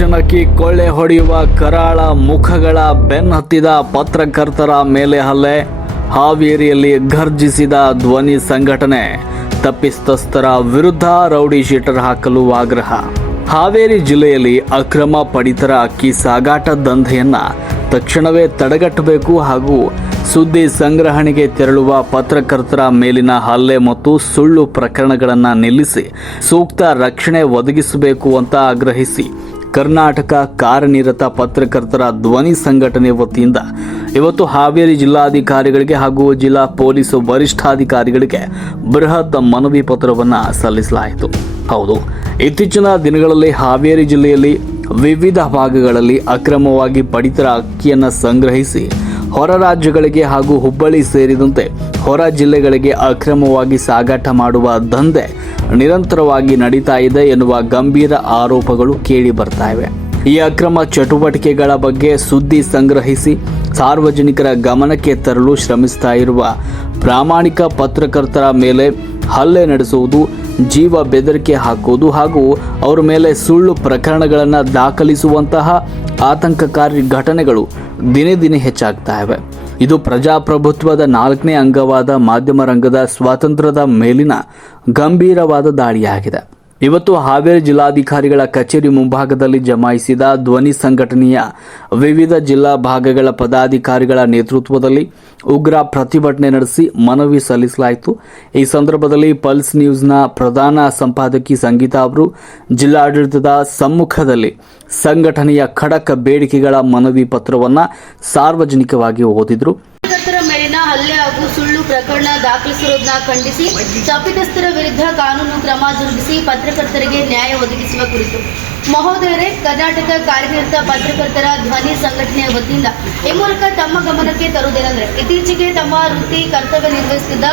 ನಿರ್ದೇಶನಕ್ಕೆ ಕೊಳ್ಳೆ ಹೊಡೆಯುವ ಕರಾಳ ಮುಖಗಳ ಬೆನ್ನಹತ್ತಿದ ಪತ್ರಕರ್ತರ ಮೇಲೆ ಹಲ್ಲೆ. ಹಾವೇರಿಯಲ್ಲಿ ಘರ್ಜಿಸಿದ ಧ್ವನಿ ಸಂಘಟನೆ. ತಪ್ಪಿತಸ್ಥರ ವಿರುದ್ಧ ರೌಡಿ ಶೀಟರ್ ಹಾಕಲು ಆಗ್ರಹ. ಹಾವೇರಿ ಜಿಲ್ಲೆಯಲ್ಲಿ ಅಕ್ರಮ ಪಡಿತರ ಅಕ್ಕಿ ಸಾಗಾಟ ದಂಧೆಯನ್ನ ತಕ್ಷಣವೇ ತಡೆಗಟ್ಟಬೇಕು ಹಾಗೂ ಸುದ್ದಿ ಸಂಗ್ರಹಣೆಗೆ ತೆರಳುವ ಪತ್ರಕರ್ತರ ಮೇಲಿನ ಹಲ್ಲೆ ಮತ್ತು ಸುಳ್ಳು ಪ್ರಕರಣಗಳನ್ನು ನಿಲ್ಲಿಸಿ ಸೂಕ್ತ ರಕ್ಷಣೆ ಒದಗಿಸಬೇಕು ಅಂತ ಆಗ್ರಹಿಸಿ ಕರ್ನಾಟಕ ಕಾರ್ಯನಿರತ ಪತ್ರಕರ್ತರ ಧ್ವನಿ ಸಂಘಟನೆ ವತಿಯಿಂದ ಇವತ್ತು ಹಾವೇರಿ ಜಿಲ್ಲಾಧಿಕಾರಿಗಳಿಗೆ ಹಾಗೂ ಜಿಲ್ಲಾ ಪೊಲೀಸ್ ವರಿಷ್ಠಾಧಿಕಾರಿಗಳಿಗೆ ಬೃಹತ್ ಮನವಿ ಪತ್ರವನ್ನು ಸಲ್ಲಿಸಲಾಯಿತು. ಹೌದು, ಇತ್ತೀಚಿನ ದಿನಗಳಲ್ಲಿ ಹಾವೇರಿ ಜಿಲ್ಲೆಯಲ್ಲಿ ವಿವಿಧ ಭಾಗಗಳಲ್ಲಿ ಅಕ್ರಮವಾಗಿ ಪಡಿತರ ಅಕ್ಕಿಯನ್ನು ಸಂಗ್ರಹಿಸಿ ಹೊರ ರಾಜ್ಯಗಳಿಗೆ ಹಾಗೂ ಹುಬ್ಬಳ್ಳಿ ಸೇರಿದಂತೆ ಹೊರ ಜಿಲ್ಲೆಗಳಿಗೆ ಅಕ್ರಮವಾಗಿ ಸಾಗಾಟ ಮಾಡುವ ದಂಧೆ ನಿರಂತರವಾಗಿ ನಡೀತಾ ಇದೆ ಎನ್ನುವ ಗಂಭೀರ ಆರೋಪಗಳು ಕೇಳಿ ಬರ್ತಾ ಇವೆ. ಈ ಅಕ್ರಮ ಚಟುವಟಿಕೆಗಳ ಬಗ್ಗೆ ಸುದ್ದಿ ಸಂಗ್ರಹಿಸಿ ಸಾರ್ವಜನಿಕರ ಗಮನಕ್ಕೆ ತರಲು ಶ್ರಮಿಸ್ತಾ ಇರುವ ಪ್ರಾಮಾಣಿಕ ಪತ್ರಕರ್ತರ ಮೇಲೆ ಹಲ್ಲೆ ನಡೆಸುವುದು, ಜೀವ ಬೆದರಿಕೆ ಹಾಕುವುದು ಹಾಗೂ ಅವರ ಮೇಲೆ ಸುಳ್ಳು ಪ್ರಕರಣಗಳನ್ನು ದಾಖಲಿಸುವಂತಹ ಆತಂಕಕಾರಿ ಘಟನೆಗಳು ದಿನೇ ದಿನೇ ಹೆಚ್ಚಾಗ್ತಾ ಇವೆ. ಇದು ಪ್ರಜಾಪ್ರಭುತ್ವದ 4ನೇ ಅಂಗವಾದ ಮಾಧ್ಯಮ ರಂಗದ ಸ್ವಾತಂತ್ರ್ಯದ ಮೇಲಿನ ಗಂಭೀರವಾದ ದಾಳಿಯಾಗಿದೆ. ಇವತ್ತು ಹಾವೇರಿ ಜಿಲ್ಲಾಧಿಕಾರಿಗಳ ಕಚೇರಿ ಮುಂಭಾಗದಲ್ಲಿ ಜಮಾಯಿಸಿದ ಧ್ವನಿ ಸಂಘಟನೆಯ ವಿವಿಧ ಜಿಲ್ಲಾ ಭಾಗಗಳ ಪದಾಧಿಕಾರಿಗಳ ನೇತೃತ್ವದಲ್ಲಿ ಉಗ್ರ ಪ್ರತಿಭಟನೆ ನಡೆಸಿ ಮನವಿ ಸಲ್ಲಿಸಲಾಯಿತು. ಈ ಸಂದರ್ಭದಲ್ಲಿ ಪಲ್ಸ್ ನ್ಯೂಸ್ನ ಪ್ರಧಾನ ಸಂಪಾದಕಿ ಸಂಗೀತಾ ಅವರು ಜಿಲ್ಲಾಡಳಿತದ ಸಮ್ಮುಖದಲ್ಲಿ ಸಂಘಟನೆಯ ಖಡಕ್ ಬೇಡಿಕೆಗಳ ಮನವಿ ಪತ್ರವನ್ನು ಸಾರ್ವಜನಿಕವಾಗಿ ಓದಿದರು. ಹಲ್ಲೆ ಹಾಗೂ ಸುಳ್ಳು ಪ್ರಕರಣ ದಾಖಲಿಸಿರುವುದನ್ನು ಖಂಡಿಸಿ ತಪ್ಪಿತಸ್ಥರ ವಿರುದ್ಧ ಕಾನೂನು ಕ್ರಮ ಜರುಗಿಸಿ ಪತ್ರಕರ್ತರಿಗೆ ನ್ಯಾಯ ಒದಗಿಸುವ ಕುರಿತು ಮಹೋದಯರೇ, ಕರ್ನಾಟಕ ಕಾರ್ಯನಿರತ ಪತ್ರಕರ್ತರ ಧ್ವನಿ ಸಂಘಟನೆಯ ವತಿಯಿಂದ ಈ ಮೂಲಕ ತಮ್ಮ ಗಮನಕ್ಕೆ ತರುವುದೇನೆಂದರೆ, ಇತ್ತೀಚೆಗೆ ತಮ್ಮ ವೃತ್ತಿ ಕರ್ತವ್ಯ ನಿರ್ವಹಿಸುತ್ತಿದ್ದ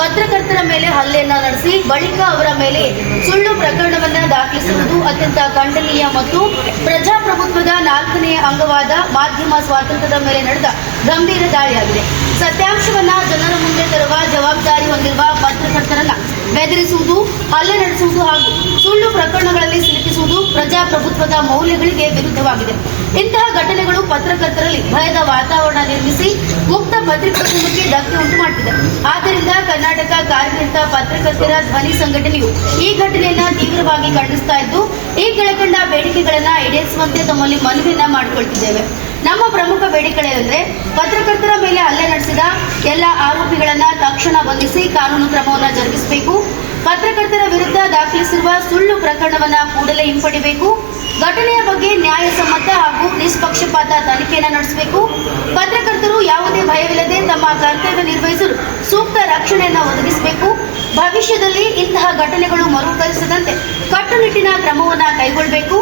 ಪತ್ರಕರ್ತರ ಮೇಲೆ ಹಲ್ಲೆಯನ್ನ ನಡೆಸಿ ಬಳಿಕ ಅವರ ಮೇಲೆ ಸುಳ್ಳು ಪ್ರಕರಣವನ್ನ ದಾಖಲಿಸುವುದು ಅತ್ಯಂತ ಖಂಡನೀಯ ಮತ್ತು ಪ್ರಜಾಪ್ರಭುತ್ವದ 4ನೇ ಅಂಗವಾದ ಮಾಧ್ಯಮ ಸ್ವಾತಂತ್ರ್ಯದ ಮೇಲೆ ನಡೆದ ಗಂಭೀರ ದಾಳಿಯಾಗಿದೆ. ಸತ್ಯಾಂಶವನ್ನ ಜನರ ಮುಂದೆ ತರುವ ಜವಾಬ್ದಾರಿ ಹೊಂದಿರುವ ಪತ್ರಕರ್ತರನ್ನ ಬೆದರಿಸುವುದು, ಹಲ್ಲೆ ನಡೆಸುವುದು ಹಾಗೂ ಸುಳ್ಳು ಪ್ರಕರಣಗಳಲ್ಲಿ ಸಿಲುಕಿಸುವುದು ಪ್ರಜಾಪ್ರಭುತ್ವದ ಮೌಲ್ಯಗಳಿಗೆ ವಿರುದ್ಧವಾಗಿದೆ. ಇಂತಹ ಘಟನೆಗಳು ಪತ್ರಕರ್ತರಲ್ಲಿ ಭಯದ ವಾತಾವರಣ ನಿರ್ಮಿಸಿ ಮುಕ್ತ ಪತ್ರಿಕೋದ್ಯಮಕ್ಕೆ ಧಕ್ಕೆ ಉಂಟು ಮಾಡುತ್ತಿದೆ. ಆದ್ದರಿಂದ ಕರ್ನಾಟಕ ಕಾರ್ಯನಿರತ ಪತ್ರಕರ್ತರ ಧ್ವನಿ ಸಂಘಟನೆಯು ಈ ಘಟನೆಯನ್ನ ತೀವ್ರವಾಗಿ ಖಂಡಿಸ್ತಾ ಇದ್ದು, ಈ ಕೆಳಕಂಡ ಬೇಡಿಕೆಗಳನ್ನ ಈಡೇರಿಸುವಂತೆ ತಮ್ಮಲ್ಲಿ ಮನವಿಯನ್ನ ಮಾಡಿಕೊಳ್ತಿದ್ದೇವೆ. ನಮ್ಮ ಪ್ರಮುಖ ಬೇಡಿಕೆಗಳೆಂದರೆ, ಪತ್ರಕರ್ತರ ಮೇಲೆ ಹಲ್ಲೆ ನಡೆಸಿದ ಎಲ್ಲ ಆರೋಪಿಗಳನ್ನ ತಕ್ಷಣ ಬಂಧಿಸಿ ಕಾನೂನು ಕ್ರಮವನ್ನು ಜರುಗಿಸಬೇಕು. ಪತ್ರಕರ್ತರ ವಿರುದ್ಧ ದಾಖಲಿಸಿರುವ ಸುಳ್ಳು ಪ್ರಕರಣವನ್ನ ಕೂಡಲೇ ಹಿಂಪಡಿಬೇಕು. ಘಟನೆಯ ಬಗ್ಗೆ ನ್ಯಾಯಸಮ್ಮತ ಹಾಗೂ ನಿಷ್ಪಕ್ಷಪಾತ ತನಿಖೆಯನ್ನು ನಡೆಸಬೇಕು. ಪತ್ರಕರ್ತರು ಯಾವುದೇ ಭಯವಿಲ್ಲದೆ ತಮ್ಮ ಕರ್ತವ್ಯ ನಿರ್ವಹಿಸಲು ಸೂಕ್ತ ರಕ್ಷಣೆಯನ್ನು ಒದಗಿಸಬೇಕು. ಭವಿಷ್ಯದಲ್ಲಿ ಇಂತಹ ಘಟನೆಗಳು ಮರುಕಳಿಸದಂತೆ ಕಟ್ಟುನಿಟ್ಟಿನ ಕ್ರಮವನ್ನು ಕೈಗೊಳ್ಳಬೇಕು.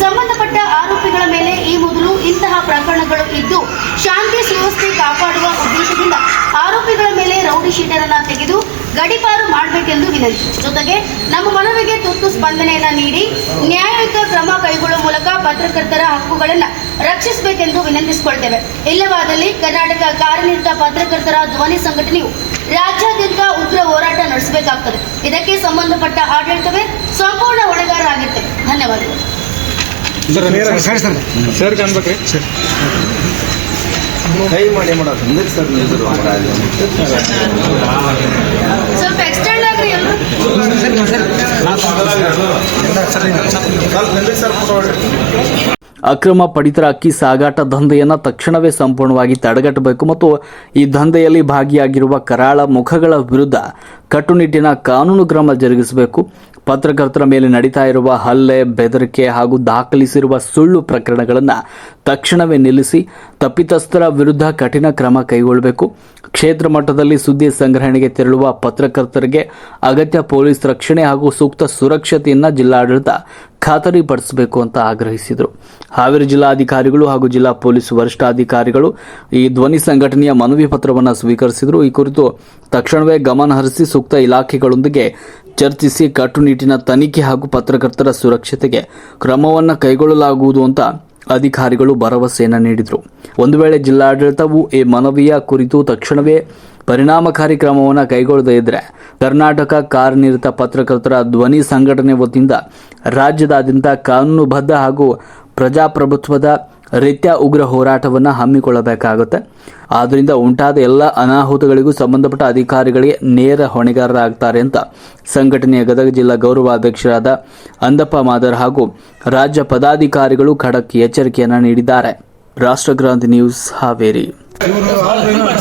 ಸಂಬಂಧಪಟ್ಟ ಆರೋಪಿಗಳ ಮೇಲೆ ಈ ಮೊದಲು ಇಂತಹ ಪ್ರಕರಣಗಳು ಇದ್ದು ಶಾಂತಿ ಸುವ್ಯವಸ್ಥೆ ಕಾಪಾಡುವ ಉದ್ದೇಶದಿಂದ ಆರೋಪಿಗಳ ಮೇಲೆ ರೌಡಿ ಶೀಟರ್ ಅನ್ನು ತೆಗೆದು ಗಡೀಪಾರು ಮಾಡಬೇಕೆಂದು ವಿನಂತಿ. ಜೊತೆಗೆ ನಮ್ಮ ಮನವಿಗೆ ತುರ್ತು ಸ್ಪಂದನೆಯನ್ನು ನೀಡಿ ನ್ಯಾಯಯುತ ಕ್ರಮ ಕೈಗೊಳ್ಳುವ ಮೂಲಕ ಪತ್ರಕರ್ತರ ಹಕ್ಕುಗಳನ್ನು ರಕ್ಷಿಸಬೇಕೆಂದು ವಿನಂತಿಸಿಕೊಳ್ತೇವೆ. ಇಲ್ಲವಾದಲ್ಲಿ ಕರ್ನಾಟಕ ಕಾರ್ಯನಿರತ ಪತ್ರಕರ್ತರ ಧ್ವನಿ ಸಂಘಟನೆಯು ರಾಜ್ಯಾದ್ಯಂತ ಉಗ್ರ ಹೋರಾಟ ನಡೆಸಬೇಕಾಗುತ್ತದೆ. ಇದಕ್ಕೆ ಸಂಬಂಧಪಟ್ಟ ಆಡಳಿತವೇ ಸಂಪೂರ್ಣ ಹೊಣೆಗಾರರಾಗಿರ್ತೇವೆ. ಧನ್ಯವಾದಗಳು. ಸರ್ ಕಾಣ್ಬೇಕ್ರಿ ಸರ್ ಕೈ ಮಾಡಿ ಮಾಡೋದು ಸರ್ ಸ್ವಲ್ಪ ಎಕ್ಸ್ಟೆಂಡ್ ಆಗ್ರಿ ಎಲ್ಲರೂ. ಅಕ್ರಮ ಪಡಿತರ ಅಕ್ಕಿ ಸಾಗಾಟ ದಂಧೆಯನ್ನು ತಕ್ಷಣವೇ ಸಂಪೂರ್ಣವಾಗಿ ತಡೆಗಟ್ಟಬೇಕು ಮತ್ತು ಈ ದಂಧೆಯಲ್ಲಿ ಭಾಗಿಯಾಗಿರುವ ಕರಾಳ ಮುಖಗಳ ವಿರುದ್ಧ ಕಟ್ಟುನಿಟ್ಟಿನ ಕಾನೂನು ಕ್ರಮ ಜರುಗಿಸಬೇಕು. ಪತ್ರಕರ್ತರ ಮೇಲೆ ನಡೀತಾ ಇರುವ ಹಲ್ಲೆ, ಬೆದರಿಕೆ ಹಾಗೂ ದಾಖಲಿಸಿರುವ ಸುಳ್ಳು ಪ್ರಕರಣಗಳನ್ನು ತಕ್ಷಣವೇ ನಿಲ್ಲಿಸಿ ತಪ್ಪಿತಸ್ಥರ ವಿರುದ್ಧ ಕಠಿಣ ಕ್ರಮ ಕೈಗೊಳ್ಳಬೇಕು. ಕ್ಷೇತ್ರ ಮಟ್ಟದಲ್ಲಿ ಸುದ್ದಿ ಸಂಗ್ರಹಣೆಗೆ ತೆರಳುವ ಪತ್ರಕರ್ತರಿಗೆ ಅಗತ್ಯ ಪೊಲೀಸ್ ರಕ್ಷಣೆ ಹಾಗೂ ಸೂಕ್ತ ಸುರಕ್ಷತೆಯನ್ನು ಜಿಲ್ಲಾಡಳಿತ ಖಾತರಿಪಡಿಸಬೇಕು ಅಂತ ಆಗ್ರಹಿಸಿದರು. ಹಾವೇರಿ ಜಿಲ್ಲಾಧಿಕಾರಿಗಳು ಹಾಗೂ ಜಿಲ್ಲಾ ಪೊಲೀಸ್ ವರಿಷ್ಠಾಧಿಕಾರಿಗಳು ಈ ಧ್ವನಿ ಸಂಘಟನೆಯ ಮನವಿ ಪತ್ರವನ್ನು ಸ್ವೀಕರಿಸಿದರು. ಈ ಕುರಿತು ತಕ್ಷಣವೇ ಗಮನ ಹರಿಸಿ ಸೂಕ್ತ ಇಲಾಖೆಗಳೊಂದಿಗೆ ಚರ್ಚಿಸಿ ಕಟ್ಟುನಿಟ್ಟಿನ ತನಿಖೆ ಹಾಗೂ ಪತ್ರಕರ್ತರ ಸುರಕ್ಷತೆಗೆ ಕ್ರಮವನ್ನು ಕೈಗೊಳ್ಳಲಾಗುವುದು ಅಂತ ಅಧಿಕಾರಿಗಳು ಭರವಸೆಯನ್ನು ನೀಡಿದರು. ಒಂದು ವೇಳೆ ಜಿಲ್ಲಾಡಳಿತವು ಈ ಮನವಿಯ ಕುರಿತು ತಕ್ಷಣವೇ ಪರಿಣಾಮಕಾರಿ ಕ್ರಮವನ್ನು ಕೈಗೊಳ್ಳದೇ ಇದ್ದರೆ ಕರ್ನಾಟಕ ಕಾರ್ಯನಿರತ ಪತ್ರಕರ್ತರ ಧ್ವನಿ ಸಂಘಟನೆ ವತಿಯಿಂದ ರಾಜ್ಯದಾದ್ಯಂತ ಕಾನೂನುಬದ್ಧ ಹಾಗೂ ಪ್ರಜಾಪ್ರಭುತ್ವದ ರೀತ್ಯ ಉಗ್ರ ಹೋರಾಟವನ್ನು ಹಮ್ಮಿಕೊಳ್ಳಬೇಕಾಗುತ್ತೆ. ಆದ್ದರಿಂದ ಉಂಟಾದ ಎಲ್ಲ ಅನಾಹುತಗಳಿಗೂ ಸಂಬಂಧಪಟ್ಟ ಅಧಿಕಾರಿಗಳಿಗೆ ನೇರ ಹೊಣೆಗಾರರಾಗ್ತಾರೆ ಅಂತ ಸಂಘಟನೆಯ ಗದಗ ಜಿಲ್ಲಾ ಗೌರವಾಧ್ಯಕ್ಷರಾದ ಅಂದಪ್ಪ ಮಾದರ್ ಹಾಗೂ ರಾಜ್ಯ ಪದಾಧಿಕಾರಿಗಳು ಖಡಕ್ ಎಚ್ಚರಿಕೆಯನ್ನು ನೀಡಿದ್ದಾರೆ. ರಾಷ್ಟ್ರಕ್ರಾಂತಿ ನ್ಯೂಸ್, ಹಾವೇರಿ. ಇವರು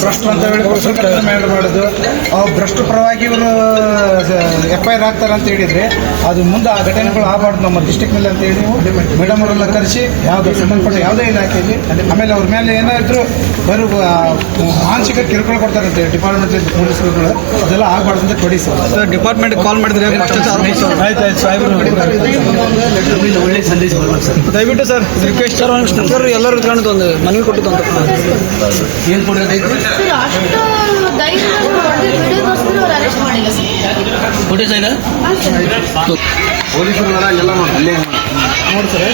ಭ್ರಷ್ಟ ಅಂತ ಹೇಳಿ ಮಾಡೋದು, ಭ್ರಷ್ಟ ಪರವಾಗಿ ಇವರು FIR ಆಗ್ತಾರೆ ಅಂತ ಹೇಳಿದ್ರೆ ಅದು ಮುಂದೆ ಆ ಘಟನೆಗಳು ಆಗಬಾರ್ದು ನಮ್ಮ ಡಿಸ್ಟಿಕ್ನಲ್ಲಿ ಅಂತ ಹೇಳಿ ಮೇಡಮ್ ಅವರೆಲ್ಲ ಕರೆಸಿ ಯಾವುದೇ ಸಂಬಂಧಪಟ್ಟ ಯಾವುದೇ ಇಲಾಖೆಯಲ್ಲಿ ಆಮೇಲೆ ಅವ್ರ ಮೇಲೆ ಏನಾದರೂ ಬರೋ ಮಾನಸಿಕ ಕಿರುಕುಳ ಕೊಡ್ತಾರೆ ಅಂತ ಡಿಪಾರ್ಟ್ಮೆಂಟ್ ಪೊಲೀಸರುಗಳು ಅದೆಲ್ಲ ಆಗಬಾರ್ದು ಅಂತ ಕೊಡಿ ಸರ್. ಡಿಪಾರ್ಟ್ಮೆಂಟ್ ಕಾಲ್ ಮಾಡಿದ್ರೆ ಆಯ್ತು ಸಾಹೇಬರು ಒಳ್ಳೆ ಸಂದೇಶ ಬರ್ಬೇಕು ಸರ್. ದಯವಿಟ್ಟು ಸರ್ ರಿಕ್ವೆಸ್ಟ್ ಸರ್ ಎಲ್ಲರೂ ಕಾಣುತ್ತೆ ಒಂದು ಮನವಿ ಕೊಟ್ಟಿದ್ದು ಅಂತ ಏನು ಕೊಡೋದೈತೆ ಸರ್, ಅಷ್ಟು ಧೈರ್ಯವಾಗಿ ಹೊಡೆದು ವಿಡಿಯೋಗೋಸ್ಕರ ಅವ್ರು ಅರೆಸ್ಟ್ ಮಾಡಿಲ್ಲ ಸರ್. ಕೊಟ್ಟಿದ್ದ ಪೊಲೀಸರು ಎಲ್ಲ ಅಲ್ಲೇ ನೋಡಿ ಸರ್.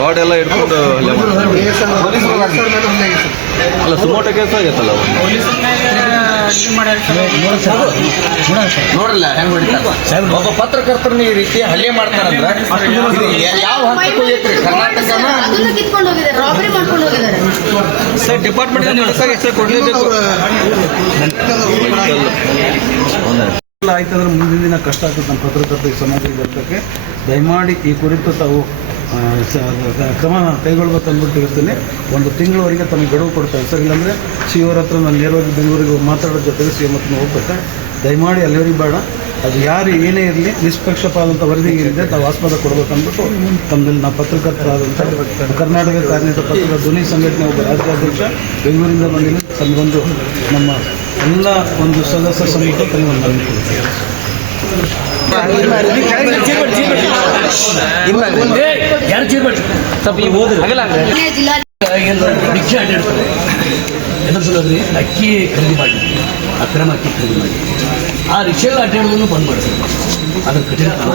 ರಾಡ್ ಎಲ್ಲ ಇಟ್ಕೊಂಡು ಅಲ್ಲ ಸುಮೋಟೋ ಕೇಸ್ ಆಗೈತಲ್ಲ ನೋಡಲ್ಲ ಹೆಂಗ್ ಹೊಡಿತಾರೆ ಒಬ್ಬ ಪತ್ರಕರ್ತರನ್ನ ಈ ರೀತಿ ಹಲ್ಲೆ ಮಾಡ್ತಾರಂದ್ರೆ ಯಾವ ಹಂತಕ್ಕೂ ಐತ್ರಿ ಕರ್ನಾಟಕನ ಅದನ್ನು ಕಿತ್ಕೊಂಡು ಹೋಗಿದ್ದಾರೆ, ರಾಬರಿ ಮಾಡ್ಕೊಂಡು ಹೋಗಿದ್ದಾರೆ. ಸರ್ ಡಿಪಾರ್ಟ್ಮೆಂಟ್ ಎಷ್ಟೇ ಕೊಡಲೇಬೇಕು. ಆಯ್ತಂದ್ರೆ ಮುಂದಿನ ದಿನ ಕಷ್ಟ ಆಗ್ತದೆ ನಮ್ಮ ಪತ್ರಕರ್ತ ಸಮಾಜದ ಬರ್ತಕ್ಕೆ. ದಯಮಾಡಿ ಈ ಕುರಿತು ತಾವು ಕ್ರಮ ಕೈಗೊಳ್ಬೇಕು ಅಂದ್ಬಿಟ್ಟು ಹೇಳ್ತೀನಿ. ಒಂದು ತಿಂಗಳವರೆಗೆ ತಮಗೆ ಗಡುವು ಕೊಡ್ತಾರೆ ಸರ್. ಇಲ್ಲಾಂದರೆ CO ಹತ್ರ ನಾನು ನೇರವಾಗಿ ಬೆಂಗಳೂರಿಗೆ ಮಾತಾಡೋ ಜೊತೆಗೆ CM ಹತ್ರ ಹೋಗ್ಬೇಕು. ದಯಮಾಡಿ ಅಲ್ಲಿವರೆಗೆ ಬೇಡ. ಅದು ಯಾರು ಏನೇ ಇರಲಿ ನಿಷ್ಪಕ್ಷಪಾದಂಥ ವರದಿ ಏನಿದೆ ತಾವು ಆಸ್ಪದ ಕೊಡಬೇಕು ಅಂದ್ಬಿಟ್ಟು ತಮ್ಮಲ್ಲಿ ನಾವು ಪತ್ರಕರ್ತರಾದಂಥ ಕರ್ನಾಟಕ ಕಾರ್ಯನಿರತ ಪತ್ರಿಕಾ ಧ್ವನಿ ಸಂಘಟನೆ ಒಬ್ಬ ರಾಜ್ಯಾಧ್ಯಕ್ಷ ಬೆಂಗಳೂರಿಂದ ಬಂದಿಲ್ಲ. ತಮಗೊಂದು ನಮ್ಮ ಎಲ್ಲ ಒಂದು ಸದಸ್ಯ ಸಮಿತಿ ತಮಗೊಂದು ಮನವಿ ಕೊಡ್ತೀವಿ. ಜಿಲ್ಲಾ ರಿಕ್ಷಾ ಅಡ್ಡಾಡ್ತಾರೆ ಎದ್ರ ಸಲುವಾಗಿ ಅಕ್ಕಿ ಖರೀದಿ ಮಾಡಿ ಅಕ್ರಮ ಅಕ್ಕಿ ಖರೀದಿ ಮಾಡಿ ಆ ರಿಕ್ಷಾಗಳು ಅಡ್ಡಾಡೋದನ್ನು ಬಂದ್ ಮಾಡ್ತಾರೆ. ಅದ್ರ ಕಠಿಣ ಕ್ರಮ.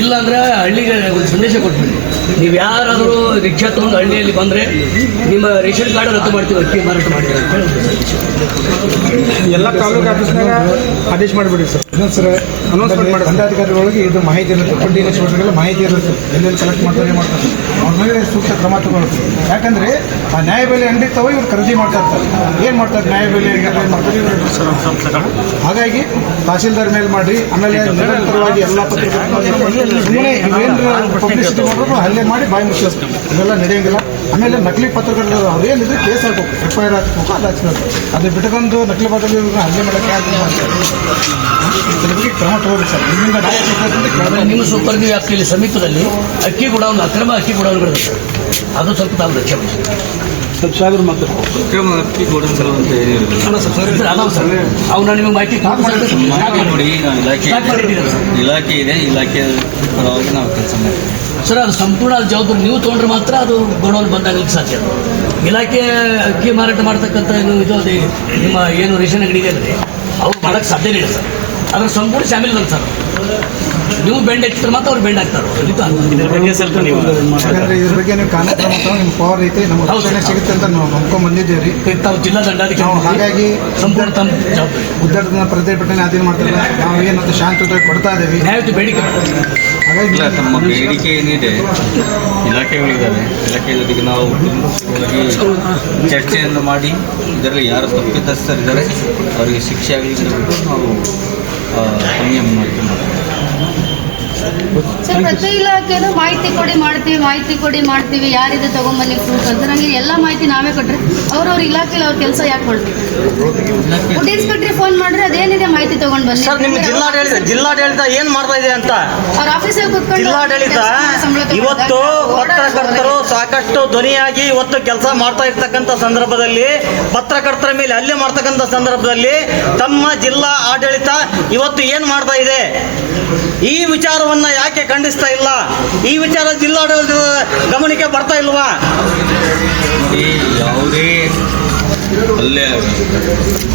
ಇಲ್ಲಾಂದ್ರೆ ಹಳ್ಳಿಗೆ ಒಂದು ಸಂದೇಶ ಕೊಟ್ಬಿಡಿ, ನೀವು ಯಾರಾದರೂ ರಿಕ್ಷಾ ತೊಗೊಂಡು ಹಳ್ಳಿಯಲ್ಲಿ ಬಂದರೆ ನಿಮ್ಮ ರೇಷನ್ ಕಾರ್ಡ್ ರದ್ದು ಮಾಡ್ತೀವಿ, ಅಕ್ಕಿ ಮಾರಾಟ ಮಾಡ್ತೀವಿ ಅಂತ ಹೇಳಿ ಎಲ್ಲ ತಾಲೂಕು ಆಫೀಸ್ನಾಗ ಆದೇಶ ಮಾಡಿಬಿಡಿ ಸರ್. ಸರ್ ಅನೌನ್ಸ್ಮೆಂಟ್ ಮಾಡಿ ದಂಡಾಧಿಕಾರಿಗಳಿಗೆ ಇದು ಮಾಹಿತಿ ಇರುತ್ತೆ. ಪಟ್ಟಿ ವರ್ಷಗಳಿಗೆಲ್ಲ ಮಾಹಿತಿ ಇರುತ್ತೆ, ಎಲ್ಲೆಲ್ಲಿ ಕಲೆಕ್ಟ್ ಮಾಡ್ತಾರೆ ಮಾಡ್ತಾರೆ. ಅವ್ರ ಮೇಲೆ ಸೂಕ್ತ ಕ್ರಮ ತಗೊಳ್ಳುತ್ತೆ. ಯಾಕಂದರೆ ಆ ನ್ಯಾಯಬೆಲೆ ಅಂಗಡಿ ತಗೋ ಇವ್ರು ಖರೀದಿ ಮಾಡ್ತಾ ಇರ್ತಾರೆ. ಏನು ಮಾಡ್ತಾರೆ ನ್ಯಾಯಬೆಲೆ ಏನು ಮಾಡ್ತಾರೆ ಇವರು. ಹಾಗಾಗಿ ತಹಸೀಲ್ದಾರ್ ಮೇಲೆ ಮಾಡಿ ಆಮೇಲೆ ನಿರಂತರವಾಗಿ ಎಲ್ಲ ಸುಮ್ಮನೆ ಇವೇನು ಪಬ್ಲಿಸಿಟಿ ಮಾಡೋದು ಹಲ್ಲೆ ಮಾಡಿ ಬಾಯಿ ಮುಚ್ಚಿಸ್ತಾರೆ. ಇವೆಲ್ಲ ನಡೆಯೋಂಗಿಲ್ಲ. ಆಮೇಲೆ ನಕಲಿ ಪತ್ರಕರ್ತರು ಅದೇನಿದೆ ಕೇಸ್ ಹಾಕಬೇಕು, FIR ಹಾಕಬೇಕು, ಅದು ಹಾಕ್ಸ್ಬೇಕು. ಅದು ಬಿಟ್ಕೊಂಡು ನಕಲಿ ಪತ್ರಕರ್ತರು ಹಲ್ಲೆ ಮಾಡೋಕ್ಕೆ ಯಾಕೆ ಮಾಡ್ತಾರೆ. ಇದ್ರ ಬಗ್ಗೆ ಕ್ರಮ ತಗೋಬೇಕು ಸರ್. ನಿಮ್ಮಿಂದ ನಿಮ್ಮ ಸೂಪರ್ವಿ ವ್ಯಾಪ್ತಿಯಲ್ಲಿ ಸಮೀಪದಲ್ಲಿ ಅಕ್ಕಿ ಗುಡೌನ್ ಅಕ್ರಮ ಅಕ್ಕಿ ಗುಡೌನ್ ಬರುತ್ತೆ. ಅದು ಸ್ವಲ್ಪ ತಾವು ರಕ್ಷೆ ಸ್ವಲ್ಪ ಸಾವಿರ ಮತ್ತು ಅಕ್ರಮ ಅಕ್ಕಿ ಕೊಡಿಸಲು ಅಂತ ಏನಿರಲಿಲ್ಲ. ಅದಾವ ಸರ್. ಅವ್ನು ನಿಮಗೆ ಮಾಹಿತಿ ನೋಡಿ, ಇಲಾಖೆ ಇದೆ, ಇಲಾಖೆ ಪರವಾಗಿ ನಾವು ಕೆಲಸ ಮಾಡ್ತೀವಿ ಸರ್. ಅದು ಸಂಪೂರ್ಣ ಜವಾಬ್ದಾರಿ ನೀವು ತೊಗೊಂಡ್ರೆ ಮಾತ್ರ ಅದು ಗೋಡೌನ್ ಬಂದಾಗಲಿಕ್ಕೆ ಸಾಧ್ಯ. ಇಲಾಖೆ ಅಕ್ಕಿ ಮಾರಾಟ ಮಾಡ್ತಕ್ಕಂಥ ಇದು ಅದೇ ನಿಮ್ಮ ಏನು ರೇಷನ್ ಅಂಗಡಿ ಇದೆ ಅಂದರೆ ಅವ್ರು ಮಾಡೋಕ್ಕೆ ಸಾಧ್ಯನೇ ಇಲ್ಲ ಸರ್. ಅದ್ರ ಸಂಪೂರ್ಣ ಶಾಮಿಲ್ ಇಲ್ಲ ಸರ್. ನೀವು ಬೆಂಡ್ ಹಾಕ್ತಾರೆ ಮಾತ್ರ ಅವ್ರು ಬೆಂಡ್ ಹಾಕ್ತಾರೆ. ಯಾಕಂದ್ರೆ ಇದ್ರ ಬಗ್ಗೆ ನೀವು ಕಾನೂನು ಕ್ರಮ ತಗೊಂಡು ನಿಮ್ಮ ಪವರ್ ಐತಿ, ನಮ್ಗೆ ರಕ್ಷಣೆ ಸಿಗುತ್ತೆ ಅಂತ ನಾವು ನಂಬ್ಕೊಂಡು ಬಂದಿದ್ದೇವೆ ರೀ. ತಾವು ಜಿಲ್ಲಾ ದಂಡಾಧಿಕಾರಿ ಹಾಗಾಗಿ ಸಂಪೂರ್ಣ ತಮ್ಮ ಜವಾಬ್ದಾರಿ ಉದ್ಯೋಗದ ಪ್ರತಿಭಟನೆ ಅದೇನು ಮಾಡ್ತಾರೆ. ನಾವು ಏನಂತ ಶಾಂತತೆ ಕೊಡ್ತಾ ಇದ್ದೀವಿ. ನ್ಯಾಯಯುತ ಬೇಡಿಕೆ. ಹಾಗಾಗಿ ಇಲ್ಲ, ನಮ್ಮ ಬೇಡಿಕೆ ಏನಿದೆ ಇಲಾಖೆಗಳಿದ್ದಾವೆ, ಇಲಾಖೆ ಜೊತೆಗೆ ನಾವು ಹೋಗಿ ಚರ್ಚೆಯನ್ನು ಮಾಡಿ ಇದರಲ್ಲಿ ಯಾರು ತಪ್ಪಿತಸ್ಥರಿದ್ದಾರೆ ಅವರಿಗೆ ಶಿಕ್ಷೆ ಆಗಲಿ ಅಂತ ನಾವು ಸಂಯಮ ಮಾಡ್ತೀವಿ. ಸರ್, ಪ್ರತಿ ಇಲಾಖೆದು ಮಾಹಿತಿ ಕೊಡಿ ಮಾಡ್ತೀವಿ ಯಾರಿದೆ ತಗೊಂಬನ್ನಿ ಪ್ರೂಫ್ ಅಂತ. ನನಗೆ ಎಲ್ಲ ಮಾಹಿತಿ ನಾವೇ ಕೊಟ್ರೆ ಅವ್ರವ್ರ ಇಲಾಖೆಯಲ್ಲಿ ಅವ್ರ ಕೆಲಸ ಯಾಕೆ ಮಾಡ್ಬೇಕು? ಫುಡ್ ಇನ್ಸ್ಪೆಕ್ಟರ್ ಫೋನ್ ಮಾಡ್ರೆ ಅದೇನಿದೆ ಮಾಹಿತಿ ತಗೊಂಡ್ ಬನ್ನಿ. ಸರ್, ನಿಮ್ಮ ಜಿಲ್ಲಾಡಳಿತ ಏನ್ ಮಾಡ್ತಾ ಇದೆ ಅಂತ ಅವ್ರ ಆಫೀಸಲ್ಲಿ ಕೂತ್ಕೊಂಡು ಜಿಲ್ಲಾಡಳಿತ ಇವತ್ತು ಪತ್ರಕರ್ತರು ಸಾಕಷ್ಟು ಧ್ವನಿಯಾಗಿ ಇವತ್ತು ಕೆಲಸ ಮಾಡ್ತಾ ಇರ್ತಕ್ಕಂಥ ಸಂದರ್ಭದಲ್ಲಿ, ಪತ್ರಕರ್ತರ ಮೇಲೆ ಹಲ್ಲೆ ಮಾಡ್ತಕ್ಕಂಥ ಸಂದರ್ಭದಲ್ಲಿ ತಮ್ಮ ಜಿಲ್ಲಾ ಆಡಳಿತ ಇವತ್ತು ಏನ್ ಮಾಡ್ತಾ ಇದೆ? ಈ ವಿಚಾರವನ್ನ ಯಾಕೆ ಖಂಡಿಸ್ತಾ ಇಲ್ಲ? ಈ ವಿಚಾರ ಜಿಲ್ಲಾಡಳಿತದ ಗಮನಕ್ಕೆ ಬರ್ತಾ ಇಲ್ವಾ? ಯಾವುದೇ ಹಲ್ಲೆ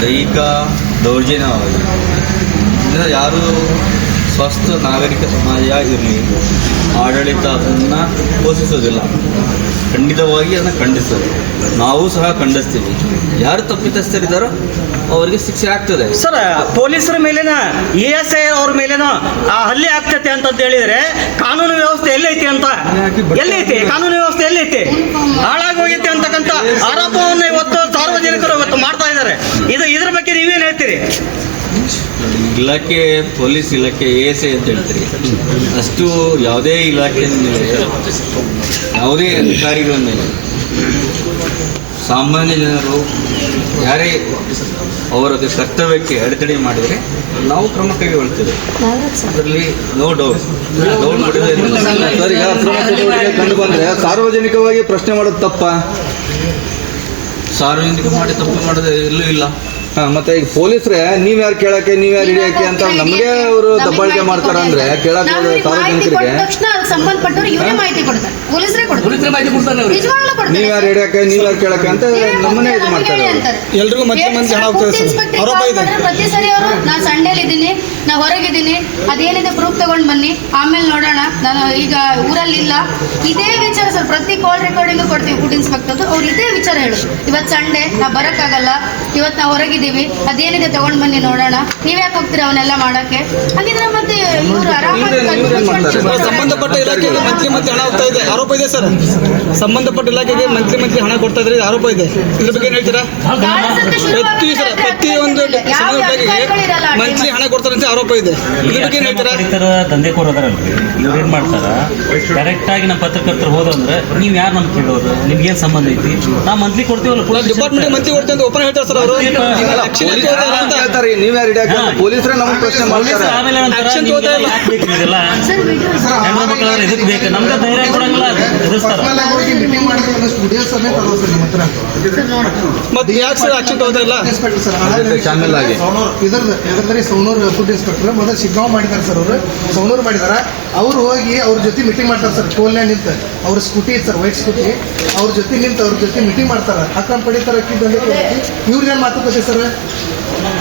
ದೈಹಿಕ ದೌರ್ಜನ್ಯವಾಗಿ ಯಾರು ಸ್ವಸ್ಥ ನಾಗರಿಕ ಸಮಾಜ ಇರಲಿ, ಆಡಳಿತ ಅದನ್ನು ಪೋಷಿಸೋದಿಲ್ಲ. ಖಂಡಿತವಾಗಿ ಅದನ್ನು ಖಂಡಿಸೋದು ನಾವು ಸಹ ಖಂಡಿಸ್ತೀವಿ. ಯಾರು ತಪ್ಪಿತಸ್ಥರಿದ್ದಾರೋ ಅವರಿಗೆ ಶಿಕ್ಷೆ ಆಗ್ತದೆ. ಸರ್, ಪೊಲೀಸರ ಮೇಲೇನ ESI ಅವ್ರ ಮೇಲೇನೋ ಆ ಹಲ್ಲೆ ಆಗ್ತೈತೆ ಅಂತ ಹೇಳಿದ್ರೆ ಕಾನೂನು ವ್ಯವಸ್ಥೆ ಎಲ್ಲೈತಿ ಅಂತ, ಎಲ್ಲೈತಿ ಕಾನೂನು ವ್ಯವಸ್ಥೆ ಎಲ್ಲೈತಿ? ಹಾಳಾಗೋಗೈತೆ ಅಂತಕ್ಕಂಥ ಆರೋಪವನ್ನು ಇವತ್ತು ಸಾರ್ವಜನಿಕರು ಇವತ್ತು ಮಾಡ್ತಾ ಇದ್ದಾರೆ. ಇದ್ರ ಬಗ್ಗೆ ನೀವೇನು ಹೇಳ್ತೀರಿ? ಇಲಾಖೆ, ಪೊಲೀಸ್ ಇಲಾಖೆ ASI ಅಂತ ಹೇಳ್ತೀರಿ, ಅಷ್ಟು ಯಾವುದೇ ಇಲಾಖೆ ಮೇಲೆ, ಯಾವುದೇ ಅಧಿಕಾರಿಗಳ ಮೇಲೆ ಸಾಮಾನ್ಯ ಜನರು ಯಾರೇ ಅವರ ಕರ್ತವ್ಯಕ್ಕೆ ಅಡೆತಡೆ ಮಾಡಿದರೆ ನಾವು ಕ್ರಮ ಕೈಗೊಳ್ತೇವೆ. ಅದರಲ್ಲಿ ನೋ ಡೌಟ್. ಸರ್, ಈಗ ಕಂಡು ಬಂದ್ರೆ ಸಾರ್ವಜನಿಕವಾಗಿ ಪ್ರಶ್ನೆ ಮಾಡೋದು ತಪ್ಪ? ಸಾರ್ವಜನಿಕ ಮಾಡಿ ತಪ್ಪು ಮಾಡೋದು ಎಲ್ಲೂ ಇಲ್ಲ. ಮತ್ತೆ ಈಗ ಪೊಲೀಸ್ರೆ ನೀವ್ ಯಾರು ಕೇಳಕ್ಕೆ, ನೀವ್ ಯಾರು ಹಿಡಿಯಕ್ಕೆ ಅಂತ ನಮಗೆ ಅವರು ದಬ್ಬಾಳಿಕೆ ಮಾಡ್ತಾರ ಅಂದ್ರೆ ಕೇಳಕ್ಕೆ ಸಾರ್ವಜನಿಕರಿಗೆ ತಕ್ಷಣ ಸಂಬಂಧಪಟ್ಟವರು ಇವರೇ ಮಾಹಿತಿ ಕೊಡ್ತಾರೆ, ಪೊಲೀಸರೇ ಕೊಡ್ತಾರೆ, ಮಾಹಿತಿ ಕೊಡ್ತಾರೆ. ನಿಜವಾಗ್ಲೂ ಕೊಡ್ತಾರೆ. ನೀವ್ ಯಾರು ಹಿಡಿಯಕ್ಕೆ, ನೀವ್ ಯಾರು ಕೇಳಕ್ಕೆ ಅಂತ ನಮ್ಮನ್ನೇ ಇದು ಮಾಡ್ತಾರೆ. ಎಲ್ರಿಗೂ ಮಂತ್ಲಿ ಹಣ ಹೋಗ್ತದೆ ಸರ್, ಆರೋಪ ಇದೆ. ಪ್ರತಿ ಸರಿ ಅವರು ನಾನು ಸಂಡೇಲಿ ಇದ್ದೀನಿ, ನಾ ಹೊರಗಿದ್ದೀನಿ, ಅದೇನಿದೆ ಪ್ರೂಫ್ ತಗೊಂಡ್ ಬನ್ನಿ, ಆಮೇಲೆ ನೋಡೋಣ, ನಾನು ಈಗ ಊರಲ್ಲಿ ಇಲ್ಲ, ಇದೇ ವಿಚಾರ ಸರ್. ಪ್ರತಿ ಕಾಲ್ ರೆಕಾರ್ಡಿಂಗ್ ಕೊಡ್ತೀವಿ ಫುಡ್ ಇನ್ಸ್ಪೆಕ್ಟರ್, ಅವ್ರು ಇದೇ ವಿಚಾರ ಹೇಳು, ಇವತ್ತು ಸಂಡೇ ನಾ ಬರಕ್ಕಾಗಲ್ಲ, ಇವತ್ತು ನಾವು ಹೊರಗಿದ್ದೀವಿ, ಅದೇನಿದೆ ತಗೊಂಡ್ ಬನ್ನಿ ನೋಡೋಣ, ನೀವ್ ಯಾಕೆ ಹೋಗ್ತೀರಾ ಅವನ್ನೆಲ್ಲ ಮಾಡಕ್ಕೆ? ಹಾಗಿದ್ರೆ ಮತ್ತೆ ಇವರು ಆರಾಮಾಗಿ ಸಂಬಂಧಪಟ್ಟ ಇಲಾಖೆಗೆ ಮಂತ್ಲಿ ಹಣ ಹೋಗ್ತಾ ಇದೆ, ಆರೋಪ ಇದೆ ಸರ್. ಸಂಬಂಧಪಟ್ಟ ಇಲಾಖೆಗೆ ಮಂತ್ಲಿ ಹಣ ಕೊಡ್ತಾ ಇದ್ರೆ ಆರೋಪ ಇದೆ. ಇದ್ರ ಬಗ್ಗೆ ಏನ್ ಹೇಳ್ತೀರಾ? ಪ್ರತಿಯೊಂದು ಮಂತ್ಲಿ ಹಣ ಕೊಡ್ತಾರೆ ಅಂತ ಆರೋಪ ಇದೆ. ಇದ್ರ ಬಗ್ಗೆ ಏನ್ ಹೇಳ್ತೀರಾ? ಪಡಿತರ ದಂಧೆ ಕೊಡೋದಾರಲ್ರಿ, ಇವ್ರು ಏನ್ ಮಾಡ್ತಾರ, ಡೈರೆಕ್ಟ್ ಆಗಿ ನಮ್ಮ ಪತ್ರಕರ್ತರು ಹೋದಂದ್ರೆ ನೀವ್ ಯಾರು ನಮ್ಗೆ ಕೇಳೋದು, ನಿಮ್ಗೆ ಏನ್ ಸಂಬಂಧ ಐತಿ, ನಾವು ಮಂತ್ಲಿ ಕೊಡ್ತೀವಲ್ಲ, ಡಿಪಾರ್ಟ್ಮೆಂಟ್ ಮಂತ್ಲಿ ಕೊಡ್ತೀವಿ ಅಂತ ಓಪನ್ ಹೇಳ್ತಾರೆ ಸರ್ ಅವರು. ಹೇಳ್ತಾರೆ ನೀವ್ ಯಾರು ಹಿಡಿಯಕ್ಕೆ, ಪೊಲೀಸರೇ ನಮಗೆ ಪ್ರಶ್ನೆ ಮಾಡ್ತಾರೆ. ಆಮೇಲೆ ಇದಕ್ಕೆ ಬೇಕು, ನಮ್ಗೆ ಧೈರ್ಯ ಕೊಡಂಗಿಲ್ಲ, ಎದುರಿಸ್ತಾರ. ಮತ್ತೆ ಯಾಕೆ ಸರ್ ಆಕ್ಷನ್ ತಗೋತಾ ಇಲ್ಲ? ಚಾನಲ್ ಆಗಿ ಇದರಲ್ಲಿ ಸೌನೂರು ಫುಡ್ ಇನ್ಸ್ಪೆಕ್ಟರ್ ಮೊದಲು ಶಿಗ್ಗಾಂವ್ ಮಾಡಿದ್ದಾರೆ ಸರ್. ಅವರು ಸೌನೂರು ಮಾಡಿದಾರ. ಅವ್ರು ಹೋಗಿ ಅವ್ರ ಜೊತೆ ಮೀಟಿಂಗ್ ಮಾಡ್ತಾರೆ ಸರ್. ಟೋಲ್ನ್ಯಾಗ ನಿಂತ ಅವ್ರ ಸ್ಕೂಟಿ ಸರ್, ವೈಟ್ ಸ್ಕೂಟಿ, ಅವ್ರ ಜೊತೆ ನಿಂತು ಅವ್ರ ಜೊತೆ ಮೀಟಿಂಗ್ ಮಾಡ್ತಾರೆ. ಅಕ್ರಮ ಪಡಿತರ ಇವ್ರಿಗೆ ಏನ್ ಮಾತುಕತೆ ಸರ್?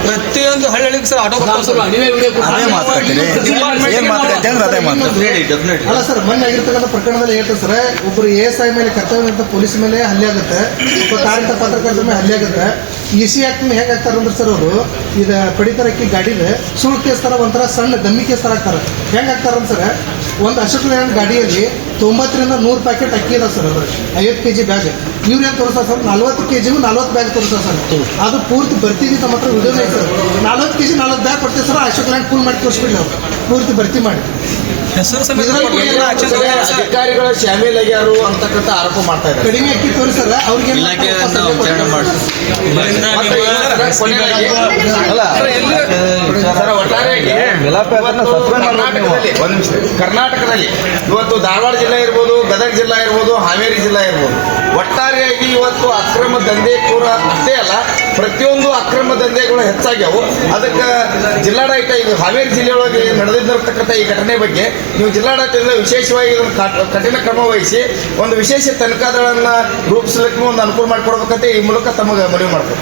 ಪ್ರತಿಯೊಂದು ಹಳ್ಳಿಗೆ ಸರ್ ಆಟೋ ಅಲ್ಲ ಸರ್, ಮೊನ್ನೆ ಆಗಿರ್ತಕ್ಕಂಥ ಪ್ರಕರಣದಲ್ಲಿ ಹೇಳ್ತಾರೆ ಸರ್, ಒಬ್ಬರು ASI ಮೇಲೆ ಕರ್ತವ್ಯ ಪೊಲೀಸ್ ಮೇಲೆ ಹಲ್ಲೆ ಆಗುತ್ತೆ, ಒಬ್ಬ ಕಾರ್ಮಿಕ ಪತ್ರಕರ್ತರ ಮೇಲೆ ಹಲ್ಲೆ ಆಗುತ್ತೆ. EC ಆಕ್ಟ್ ಹೆಂಗ್ ಆಗ್ತಾರೆ ಅಂದ್ರೆ ಸರ್, ಅವರು ಇದು ಪಡಿತರಕ್ಕೆ ಗಾಡಿಗೆ ಸುಳ್ಳು ಕೇಸ್ ತರ ಒಂಥರ ಸಣ್ಣ ದಮ್ಮಿ ಕೇಸ್ ತರ ಆಗ್ತಾರೆ. ಹೆಂಗ್ ಆಗ್ತಾರ ಸರ್, ಒಂದು ಅಶೋಕ್ ಲೇಲ್ಯಾಂಡ್ ಗಾಡಿಯಲ್ಲಿ 90 ರಿಂದ 100 ಪ್ಯಾಕೆಟ್ ಅಕ್ಕಿ ಇದೆ ಸರ್, ಅದ್ರ 50 kg ಬ್ಯಾಗ್. ಇವ್ರು ಏನ್ ತೋರಿಸ್ತಾರೆ ಸರ್, 40 kg 40 ಬ್ಯಾಗ್ ತೋರಿಸ್ತಾರೆ ಸರ್. ಅದು ಪೂರ್ತಿ ಬರ್ತೀವಿ ನಮ್ಮ ಹತ್ರ ವಿಡಿಯೋ ಐತೆ ಸರ್. 40 kg 40 ಬ್ಯಾಗ್ ಕೊಡ್ತೀವಿ ಸರ್. ಅಶೋಕ್ ಲೇಲ್ಯಾಂಡ್ ಫುಲ್ ಮಾಡಿ ತೋರಿಸ್ಬಿಡಿ ನಾವು, ಪೂರ್ತಿ ಭರ್ತಿ ಮಾಡಿ. ಅಧಿಕಾರಿಗಳ ಶಾಮೀಲಾಗ್ಯಾರು ಅಂತಕ್ಕಂಥ ಆರೋಪ ಮಾಡ್ತಾ ಇದ್ದಾರೆ. ಕಡಿಮೆ ಅಕ್ಕಿ ತೋರಿಸಲ್ಲ ಅವ್ರಿಗೆ ಇಲಾಖೆ ಅಂತ ವಿಚಾರಣೆ ಮಾಡಿ ಕರ್ನಾಟಕದಲ್ಲಿ ಇವತ್ತು ಧಾರವಾಡ ಜಿಲ್ಲೆ ಇರ್ಬೋದು, ಗದಗ ಜಿಲ್ಲಾ ಇರ್ಬೋದು, ಹಾವೇರಿ ಜಿಲ್ಲಾ ಇರ್ಬೋದು, ಒಟ್ಟಾರೆಯಾಗಿ ಇವತ್ತು ಅಕ್ರಮ ದಂಧೆಕೋರ ಅಷ್ಟೇ ಅಲ್ಲ, ಪ್ರತಿಯೊಂದು ಅಕ್ರಮ ದಂಧೆಗಳು ಹೆಚ್ಚಾಗ್ಯಾವು. ಅದಕ್ಕೆ ಜಿಲ್ಲಾಡಳಿತ, ಈಗ ಹಾವೇರಿ ಜಿಲ್ಲೆಯೊಳಗೆ ನಡೆದಿರ್ತಕ್ಕಂಥ ಈ ಘಟನೆ ಬಗ್ಗೆ ನೀವು ಜಿಲ್ಲಾಡಳಿತದಿಂದ ವಿಶೇಷವಾಗಿ ಕಠಿಣ ಕ್ರಮ ವಹಿಸಿ ಒಂದು ವಿಶೇಷ ತನಿಖಾ ದಳವನ್ನು ರೂಪಿಸಲಿಕ್ಕೆ ಒಂದು ಅನುಕೂಲ ಮಾಡಿಕೊಡ್ಬೇಕಂತ ಈ ಮೂಲಕ ತಮಗೆ ಮನವಿ ಮಾಡ್ತಾರೆ.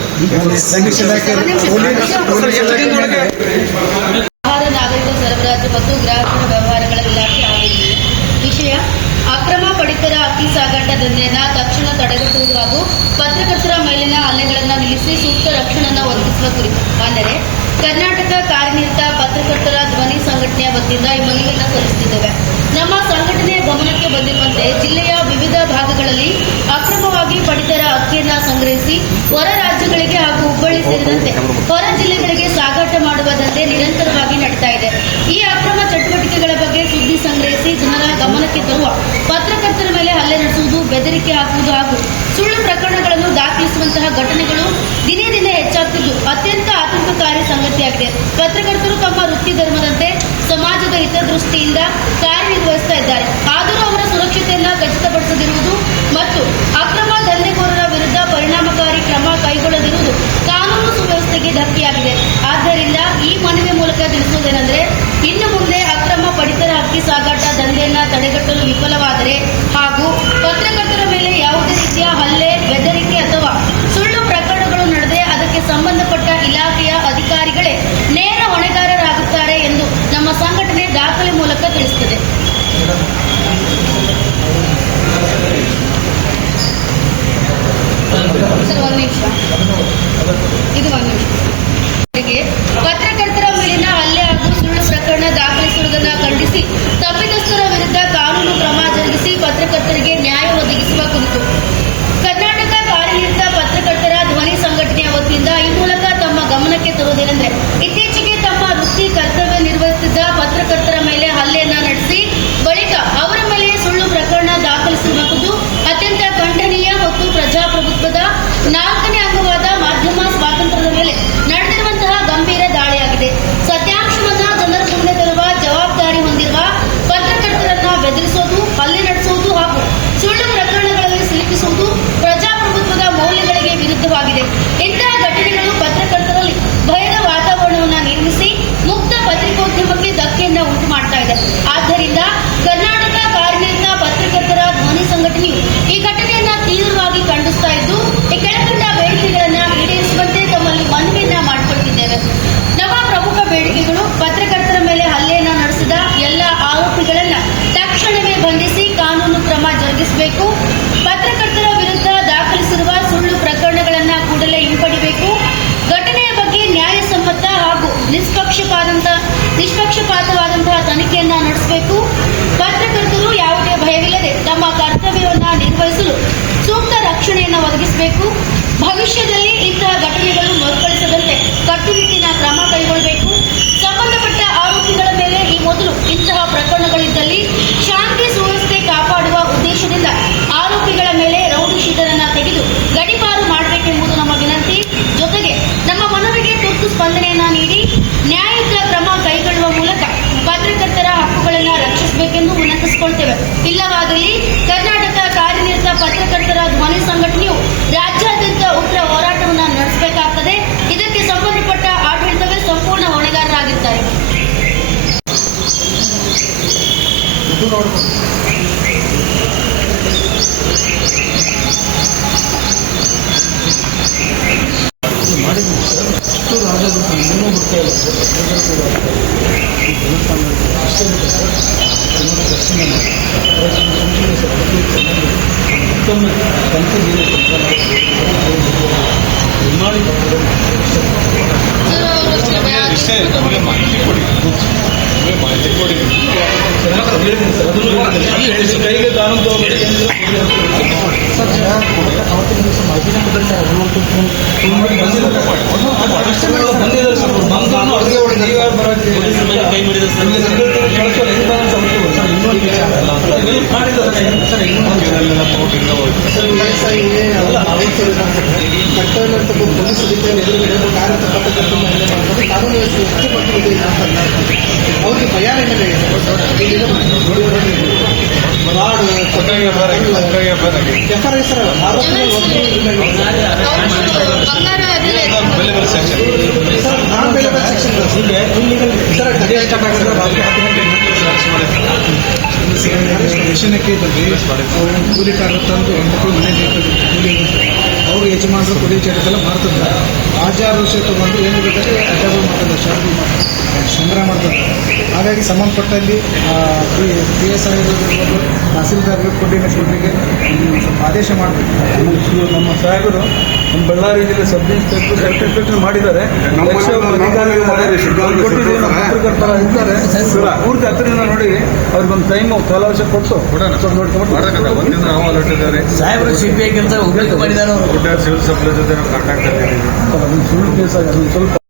ಆಹಾರ, ನಾಗರಿಕ ಸರಬರಾಜು ಮತ್ತು ಗ್ರಾಹಕರ ವ್ಯವಹಾರಗಳ ಇಲಾಖೆ ಆಗಿದ್ದು, ವಿಷಯ ಅಕ್ರಮ ಪಡಿತರ ಅಕ್ಕಿ ಸಾಗಾಟ ದಂಧೆಯನ್ನು ತಕ್ಷಣ ತಡೆಗಟ್ಟುವುದು ಹಾಗೂ ಪತ್ರಕರ್ತರ ಮೇಲಿನ ಹಲ್ಲೆಗಳನ್ನು ನಿಲ್ಲಿಸಿ ಸೂಕ್ತ ರಕ್ಷಣೆಯನ್ನು ಒದಗಿಸುವ ಕುರಿತು ಅಂದರೆ ಕರ್ನಾಟಕ ಕಾರ್ಯನಿರತ ಪತ್ರಕರ್ತರ ಧ್ವನಿ ಸಂಘಟನೆಯ ವತಿಯಿಂದ ಈ ಮನವಿಯನ್ನು ಸಲ್ಲಿಸುತ್ತಿದ್ದೇವೆ. ನಮ್ಮ ಸಂಘಟನೆಯ ಗಮನಕ್ಕೆ ಬಂದಿರುವಂತೆ ಜಿಲ್ಲೆಯ ವಿವಿಧ ಭಾಗಗಳಲ್ಲಿ ಅಕ್ರಮವಾಗಿ ಪಡಿತರ ಅಕ್ಕಿಯನ್ನು ಸಂಗ್ರಹಿಸಿ ಹೊರ ರಾಜ್ಯಗಳಿಗೆ ಹಾಗೂ ಹುಬ್ಬಳ್ಳಿ ಸೇರಿದಂತೆ ಹೊರ ಜಿಲ್ಲೆಗಳಿಗೆ ಸಾಗಾಟ ಮಾಡುವ ದಂಧೆ ನಿರಂತರವಾಗಿ ನಡೀತಾ ಇದೆ. ಈ ಅಕ್ರಮ ಚಟುವಟಿಕೆಗಳ ಬಗ್ಗೆ ಸುದ್ದಿ ಸಂಗ್ರಹಿಸಿ ಜನರ ಗಮನಕ್ಕೆ ತರುವ ಪತ್ರಕರ್ತರ ಮೇಲೆ ಹಲ್ಲೆ ನಡೆಸುವುದು, ಬೆದರಿಕೆ ಹಾಕುವುದು ಹಾಗೂ ಸುಳ್ಳು ಪ್ರಕರಣಗಳನ್ನು ದಾಖಲಿಸುವಂತಹ ಘಟನೆಗಳು ದಿನೇ ದಿನೇ ಹೆಚ್ಚಾಗ್ತಿದ್ದು ಅತ್ಯಂತ ಆತಂಕಕಾರಿ ಸಂಗತಿಯಾಗಿದೆ. ಪತ್ರಕರ್ತರು ತಮ್ಮ ವೃತ್ತಿ ಧರ್ಮದಂತೆ ಸಮಾಜದ ಹಿತದೃಷ್ಟಿಯಿಂದ ಕಾರ್ಯನಿರ್ವಹಿಸ್ತಾ ಇದ್ದಾರೆ. ಆದರೂ ಅವರ ಸುರಕ್ಷತೆಯನ್ನು ಖಚಿತಪಡಿಸದಿರುವುದು ಮತ್ತು ಅಕ್ರಮ ದಂಧೆಕೋರರ ವಿರುದ್ಧ ಪರಿಣಾಮಕಾರಿ ಕ್ರಮ ಕೈಗೊಳ್ಳದಿರುವುದು ಕಾನೂನು ಸುವ್ಯವಸ್ಥೆಗೆ ಧಕ್ಕೆಯಾಗಿದೆ. ಆದ್ದರಿಂದ ಈ ಮನವಿ ಮೂಲಕ ತಿಳಿಸುವುದೇನೆಂದರೆ, ಇನ್ನು ಮುಂದೆ ಅಕ್ರಮ ಪಡಿತರ ಅಕ್ಕಿ ಸಾಗಾಟ ದಂಧೆಯನ್ನು ತಡೆಗಟ್ಟಲು ವಿಫಲವಾದರೆ ಹಾಗೂ ಪತ್ರಕರ್ತರ ಮೇಲೆ ಯಾವುದೇ ರೀತಿಯ ಹಲ್ಲೆ, ಬೆದರಿಕೆ ಅಥವಾ ಸುಳ್ಳು ಪ್ರಕರಣಗಳು ನಡೆದೇ ಅದಕ್ಕೆ ಸಂಬಂಧಪಟ್ಟ ಇಲಾಖೆಯ ಅಧಿಕಾರಿಗಳೇ ನೇರ ಹೊಣೆಗಾರರಾಗುತ್ತಾರೆ ಎಂದು ನಮ್ಮ ಸಂಘಟನೆ ದಾಖಲೆ ಮೂಲಕ ತಿಳಿಸುತ್ತದೆ. ಸರ್, ಒಂದು ನಿಮಿಷ, ಇದು ಒಂದು ನಿಮಿಷ. ಇದೆ. ಆದ್ದರಿಂದ ಕರ್ನಾಟಕ ಕಾರ್ಯನಿರತ ಪತ್ರಕರ್ತರ ಧ್ವನಿ ಸಂಘಟನೆಯು ಈ ಘಟನೆಯನ್ನ ತೀವ್ರವಾಗಿ ಖಂಡಿಸ್ತಾ ಇದ್ದು ಈ ಕೆಳಕಂಡ ಬೇಡಿಕೆಗಳನ್ನ ಈಡೇರಿಸುವಂತೆ ತಮ್ಮಲ್ಲಿ ಮನವಿಯನ್ನ ಮಾಡಿಕೊಳ್ತಿದ್ದೇವೆ. ನಮ್ಮ ಪ್ರಮುಖ ಬೇಡಿಕೆಗಳು: ಪತ್ರಕರ್ತರ ಮೇಲೆ ಹಲ್ಲೆಯನ್ನ ನಡೆಸಿದ ಎಲ್ಲ ಆರೋಪಿಗಳನ್ನ ತಕ್ಷಣವೇ ಬಂಧಿಸಿ ಕಾನೂನು ಕ್ರಮ ಜರುಗಿಸಬೇಕು. ಪತ್ರಕರ್ತರ ವಿರುದ್ಧ ದಾಖಲಿಸಿರುವ ಸುಳ್ಳು ಪ್ರಕರಣಗಳನ್ನ ಕೂಡಲೇ ಹಿಂಪಡಿಬೇಕು. ಘಟನೆಯ ಬಗ್ಗೆ ನ್ಯಾಯಸಮ್ಮತ ಹಾಗೂ ನಿಷ್ಪಕ್ಷಪಾತವಾದಂತಹ ತನಿಖೆಯನ್ನ ನಡೆಸಬೇಕು. ಪತ್ರಕರ್ತರು ಯಾವುದೇ ಭಯವಿಲ್ಲದೆ ತಮ್ಮ ಕರ್ತವ್ಯವನ್ನ ನಿರ್ವಹಿಸಲು ಸೂಕ್ತ ರಕ್ಷಣೆಯನ್ನು ಒದಗಿಸಬೇಕು. ಭವಿಷ್ಯದಲ್ಲಿ ಇಂತಹ ಘಟನೆಗಳು ಮರುಕಳಿಸದಂತೆ ಕಟ್ಟುನಿಟ್ಟಿನ ಕ್ರಮ ಕೈಗೊಳ್ಳಬೇಕು. ಸಂಬಂಧಪಟ್ಟ ಆರೋಪಿಗಳ ಮೇಲೆ ಈ ಮೊದಲು ಇಂತಹ ಪ್ರಕರಣಗಳಿದ್ದಲ್ಲಿ ಶಾಂತಿ ಸುವ್ಯವಸ್ಥೆ ಕಾಪಾಡುವ ಉದ್ದೇಶದಿಂದ ಆರೋಪಿಗಳ ಮೇಲೆ ರೌಡಿ ಶೀಟರ್ ಅನ್ನ ತೆಗೆದು ಗಡೀಪಾರು ಮಾಡಬೇಕೆಂಬುದು ನಮ್ಮ ವಿನಂತಿ. ಜೊತೆಗೆ ನಮ್ಮ ಮನವಿಗೆ ತುರ್ತು ಸ್ಪಂದನೆಯನ್ನ ನೀಡಿ ನ್ಯಾಯಯುತ ಕ್ರಮ ಕೈಗೊಳ್ಳುವ ಮೂಲಕ ಪತ್ರಕರ್ತರ ಹಕ್ಕುಗಳನ್ನು ರಕ್ಷಿಸಬೇಕೆಂದು ವಿನಂತಿಸಿಕೊಳ್ತೇವೆ. ಇಲ್ಲವಾದಲ್ಲಿ ಕರ್ನಾಟಕ ಕಾರ್ಯನಿರತ ಪತ್ರಕರ್ತರ ಧ್ವನಿ ಸಂಘಟನೆಯು ರಾಜ್ಯಾದ್ಯಂತ ಉಗ್ರ ಹೋರಾಟವನ್ನು ನಡೆಸಬೇಕಾಗುತ್ತದೆ. ಇದಕ್ಕೆ ಸಂಬಂಧಪಟ್ಟ ಆಡಳಿತವೇ ಸಂಪೂರ್ಣ ಹೊಣೆಗಾರರಾಗಿದ್ದಾರೆ. ಕೈ ಮಾಡಿದ ಪೊಲೀಸ್ ಅಧಿಕಾರಿ ಎದುರುಗಡೆ ಕಾರ್ಯರತ ಪತ್ರಕರ್ತರನ್ನ ಹಲ್ಲೆ ಮಾಡಿದ್ರೆ ಕಾನೂನು ವ್ಯವಸ್ಥೆ ಎಷ್ಟು ಮಟ್ಟಿಗೆ ಇದೆ ಅಂತ ಅವ್ರಿಗೆ ಭಯ ಏನಿದೆ. ದರ್ಶನಕ್ಕೆ ಕೂಲಿಕಾರರು ತಂದು ಮಕ್ಕಳು ಮನೆಗೆ ಕೂಲಿ ಅವರು ಯಜಮಾನರು ಕೂಲಿ ಚಟಕ್ಕೆಲ್ಲ ಮಾಡ್ತಿದ್ದಾರೆ. ಆಚಾರೋಷ ತಗೊಂಡು ಏನು ಬೇಕಾದ್ರೆ ಅಡ್ಡಗಳು ಮಾಡ್ತಾರೆ, ಶಾಲೆಗಳು ಸಂಗ್ರಹ ಮಾಡ್ತಾರೆ. ಹಾಗಾಗಿ ಸಂಬಂಧಪಟ್ಟಲ್ಲಿ PSI ಆಗಿರ್ಬೋದು, ತಹಸೀಲ್ದಾರ್ ಕೋರ್ಡಿನೇಟರ್ಗೆ ಸ್ವಲ್ಪ ಆದೇಶ ಮಾಡಬೇಕು. ನಮ್ಮ ಸಾಹೇಬರು ನಮ್ಮ ಬಳ್ಳಾರಿ ಜಿಲ್ಲೆ ಸಬ್ ಇನ್ಸ್ಪೆಕ್ಟರ್ ಇನ್ಸ್ಪೆಕ್ಟರ್ ಮಾಡಿದ್ದಾರೆ. ಪತ್ರಕರ್ತರ ಇದ್ದಾರೆ ಪೂರ್ತಿ ಹತ್ತಿರದಿಂದ ನೋಡಿ ಅವ್ರಿಗೊಂದು ಟೈಮು ಕಾಲಾವಕಾಶ ಕೊಟ್ಟು ಸಾಹೇಬರು CPI ಕೆಲಸ ಉಪಯೋಗ ಮಾಡಿದ್ದಾರೆ. ಸಿವಿಲ್ ಸಪ್ಲೈಸ್ ಕಾಂಟ್ಯಾಕ್ಟ್ ಸುಳ್ಳು ಕೇಸ್ ಆಗಿ ಸ್ವಲ್ಪ